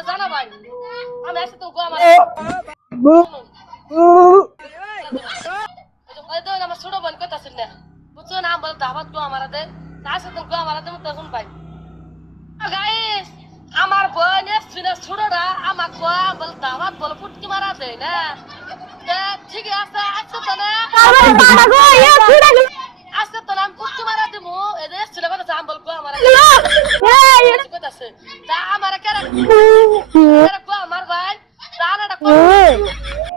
জানা ভাই আমি আসতে তো গো আমার আমার ছোট বোন কথা শুনলে বুঝছো না বল দাবাত গো আমার দে তার সাথে গো আমার দে তখন ভাই গাইস আমার বোন শুনে ছোটরা আমার গো বল দাবাত বল ফুটকি মারা দেয় না ঠিক আছে আজকে তো না আজকে তো আমি ফুটকি মারা দিমু এদের ছিল কথা জাম বল গো আমার কথা আছে তা আমার কেরা গো আমার ভাই জানাটা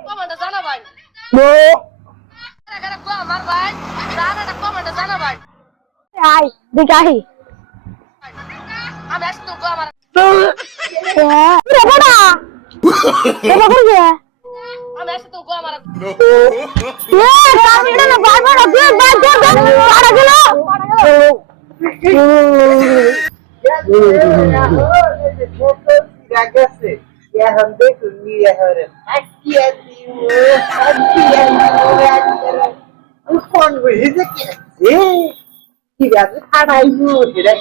কমান্ডার জানা ভাই গো আমার ভাই জানাটা কমান্ডার জানা ভাই আই দিগাহি আমি আসতে গো আমার বড়া এবা করে আমি আসতে গো আমার আমি এটা না বারবার দিয়ে বাই দর পাড়া গেল এখন দেখুন নিয়ে হরে কোন বুঝে কি আছে খাড়াইবো সেটা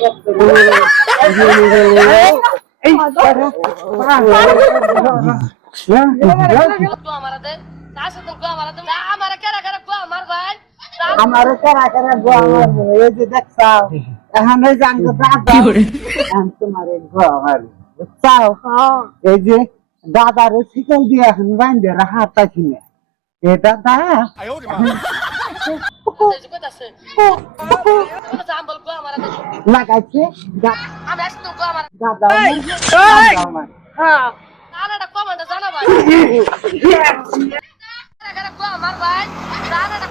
গো আমার দে তার সাথে গো আমার দে আমার কেরা কেরা গো আমার ভাই আমার কারা কারা গো আমার এই যে দেখছাও এখন ওই জানতো দাদা এখন তোমার গো আমার বুঝছাও এই যে দাদারে শিকল দিয়ে এখন বান্ধে হাতটা কিনে এটা দা কথা আছে জাম বল গো আমার দে লাগাইছে আমি আসতে গো আমার দাদা আমার হ্যাঁ জানাটা কমান্ডার জানা ভাই কেরা কেরা গো আমার ভাই জানাটা